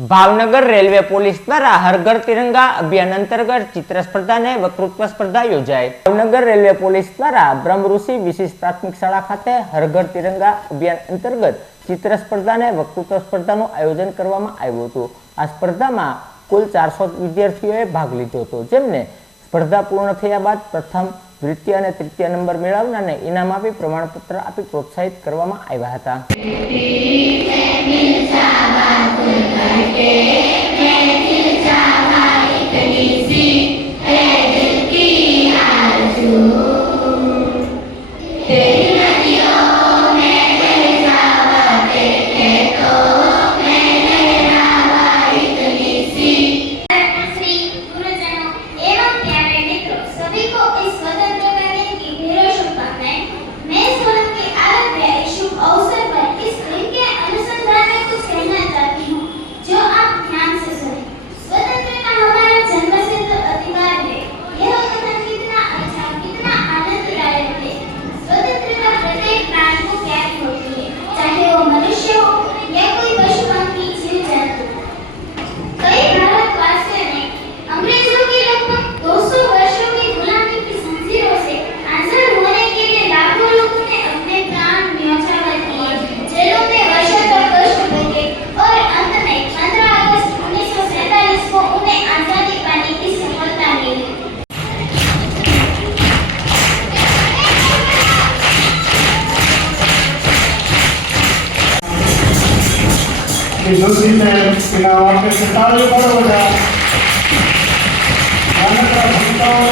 Bhavnagar railway police द्वारा हर घर तिरंगा अभियान अंतर्गत चित्र स्पर्धा ने वक्तृत्व स्पर्धा योजाई। भावनगर रेलवे पुलिस द्वारा ब्रह्म ऋषि विशेष प्राथमिक शाळा खाते हर घर तिरंगा अभियान अंतर्गत चित्र स्पर्धा ने वक्तृत्व स्पर्धाનું आयोजन કરવામાં આવ્યું હતું। આ સ્પર્ધામાં કુલ 400 વિદ્યાર્થીઓએ ભાગ લીધો હતો, જેમને સ્પર્ધા પૂર્ણ થયા બાદ પ્રથમ, દ્વિતીય અને તૃતીય નંબર મેળવનારને ઇનામ આપી પ્રમાણપત્ર આપી પ્રોત્સાહિત કરવામાં આવ્યા હતા। दूसरी से आपके ताली बड़ो बजा भूमिकाओं